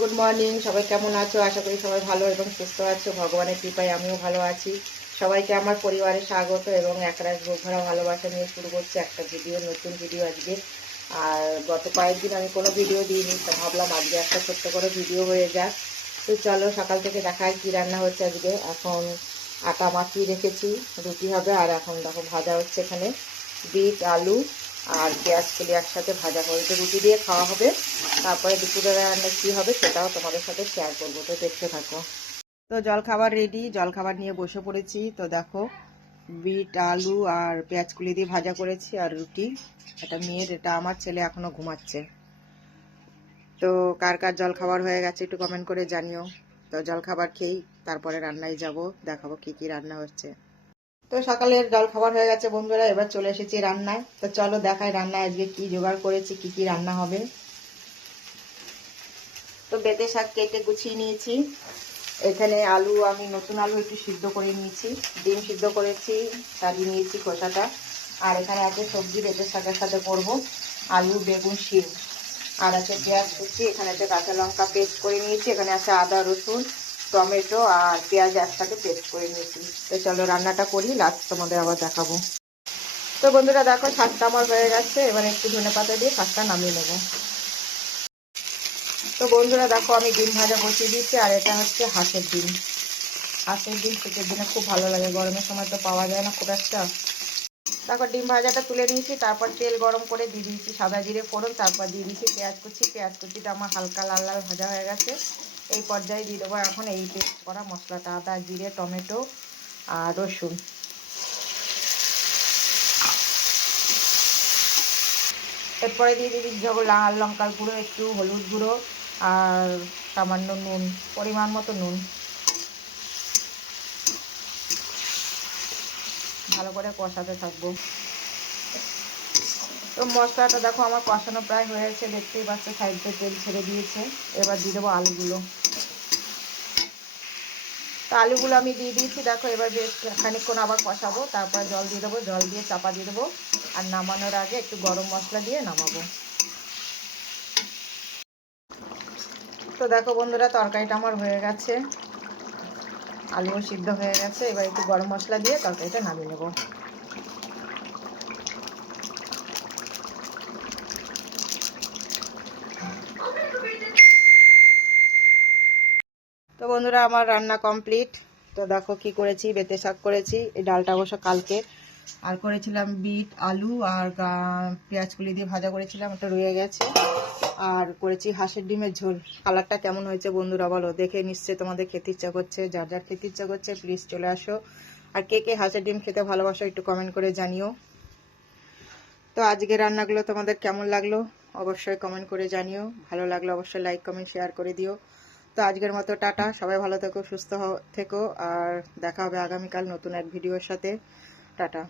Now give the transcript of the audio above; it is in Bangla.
গুড মর্নিং সবাই কেমন আছো? আশা করি সবাই ভালো এবং সুস্থ আছো। ভগবানের কৃপায় আমিও ভালো আছি। সবাইকে আমার পরিবারে স্বাগত এবং একরাশ বুক ভরা ভালোবাসা নিয়ে শুরু করছে একটা ভিডিও নতুন ভিডিও আজকে। আর গত কয়েকদিন আমি কোনো ভিডিও দিইনি, তো ভাবলাম আজকে একটা ছোট্ট করে ভিডিও হয়ে যাক। তো চলো, সকাল থেকে দেখায় কী রান্না হচ্ছে আজকে। এখন আটা মাখিয়ে রেখেছি, রুটি হবে, আর এখন দেখো ভাজা হচ্ছে এখানে। বিট, আলু আর পেঁয়াজ কুলি একসাথে ভাজা করে তো রুটি দিয়ে খাওয়া হবে। তারপরে দুপুরে রান্না কী হবে সেটাও তোমাদের সাথে শেয়ার করব, তো দেখতে থাকো। তো জলখাবার রেডি জলখাবার নিয়ে বসে পড়েছি। তো দেখো, বিট, আলু আর পেঁয়াজ কুলি দিয়ে ভাজা করেছি আর রুটি। এটা মেয়ের, এটা আমার ছেলে এখনও ঘুমাচ্ছে। তো কার কার জলখাবার হয়ে গেছে একটু কমেন্ট করে জানিও। তো জলখাবার খেয়েই তারপরে রান্নায় যাব, দেখাবো কি কি রান্না হচ্ছে। তো সকালের জল খাবার হয়ে গেছে বন্ধুরা, এবার চলে এসেছি রান্নায়। তো চলো দেখাই রান্নায় আজকে কি জোগাড় করেছি, কি কি রান্না হবে। তো বেতে শাক কেটে গুছিয়ে নিয়েছি। এখানে আলু, আমি নতুন আলু একটু সিদ্ধ করে নিয়েছি। ডিম সিদ্ধ করেছি, সাজিয়ে নিয়েছি খোসাটা। আর এখানে আছে সবজি বেতে শাকের সাথে করব আলু, বেগুন, শিম। আর আছে পেঁয়াজ কুচি, এখানে আছে কাঁচা লঙ্কা পেস্ট করে নিয়েছি, এখানে আছে আদা, রসুন। টমেটো আর পেঁয়াজ একসাথে পেস্ট করে নিয়েছি। তো চলো রান্নাটা করি লাস্ট তোমাদের আবার দেখাবো। তো বন্ধুরা দেখো, শাকটা আমার হয়ে গেছে। এবার একটু ধনে পাতা দিয়ে শাকটা নামিয়ে নেব। তো বন্ধুরা দেখো, আমি ডিম ভাজা বসিয়ে দিচ্ছি আর এটা হচ্ছে হাঁসের ডিম। হাঁসের ডিম শীতের দিনে খুব ভালো লাগে, গরমের সময় তো পাওয়া যায় না খুব একটা। তারপর ডিম ভাজাটা তুলে নিয়েছি, তারপর তেল গরম করে দিয়ে দিয়েছি সাদা জিরে ফোড়ন, তারপর দিয়ে দিয়েছি পেঁয়াজ কুচি। পেঁয়াজ কুচিটা আমার হালকা লাল লাল ভাজা হয়ে গেছে। এই পর্যায়ে দিয়ে দেবো। এখন এই পেস্ট করা মশলাটা, আদা, জিরে, টমেটো আর রসুন। এরপরে দিয়ে দিবি লাল লঙ্কার গুঁড়ো, একটু হলুদ গুঁড়ো আর সামান্য নুন, পরিমাণ মতো নুন। ভালো করে কষাতে থাকব। তো মশলাটা দেখো আমার কষানো প্রায় হয়েছে দেখতেই পাচ্ছ সাইডে তেল ছেড়ে দিয়েছে। এবার দিয়ে দেবো আলুগুলো। তো আলুগুলো আমি দিয়ে দিয়েছি, দেখো এবার বেশ খানিকক্ষণ আবার কষাবো, তারপর জল দিয়ে দেবো, জল দিয়ে চাপা দিয়ে দেবো, আর নামানোর আগে একটু গরম মশলা দিয়ে নামাবো। তো দেখো বন্ধুরা, তরকারিটা আমার হয়ে গেছে। আলুও সিদ্ধ হয়ে গেছে, এবার একটু গরম মশলা দিয়ে তরকারিটা নামিয়ে নেব। তো বন্ধুরা, আমার রান্না কমপ্লিট। তো দেখো কি করেছি, বেতে শাক করেছি, এই ডালটা অবশ্য কালকে। আর করেছিলাম বিট, আলু আর পেঁয়াজ কুলি দিয়ে ভাজা করেছিলাম, ওটা রয়ে গেছে। আর করেছি হাঁসের ডিমের ঝোল। কালারটা কেমন হয়েছে বন্ধুরা বলো? দেখে নিশ্চয়ই তোমাদের খেতে ইচ্ছা করছে। যার যার খেতে ইচ্ছা করছে প্লিজ চলে আসো। আর কে কে হাঁসের ডিম খেতে ভালোবাসো, একটু কমেন্ট করে জানিও। তো আজকে রান্নাগুলো তোমাদের কেমন লাগল? অবশ্যই কমেন্ট করে জানিও। ভালো লাগল অবশ্যই লাইক কমেন্ট শেয়ার করে দিও। তো আজকের মতো টাটা। সবাই ভালো থেকো, সুস্থ থেকো, আর দেখা হবে আগামীকাল নতুন এক ভিডিওর সাথে। টাটা।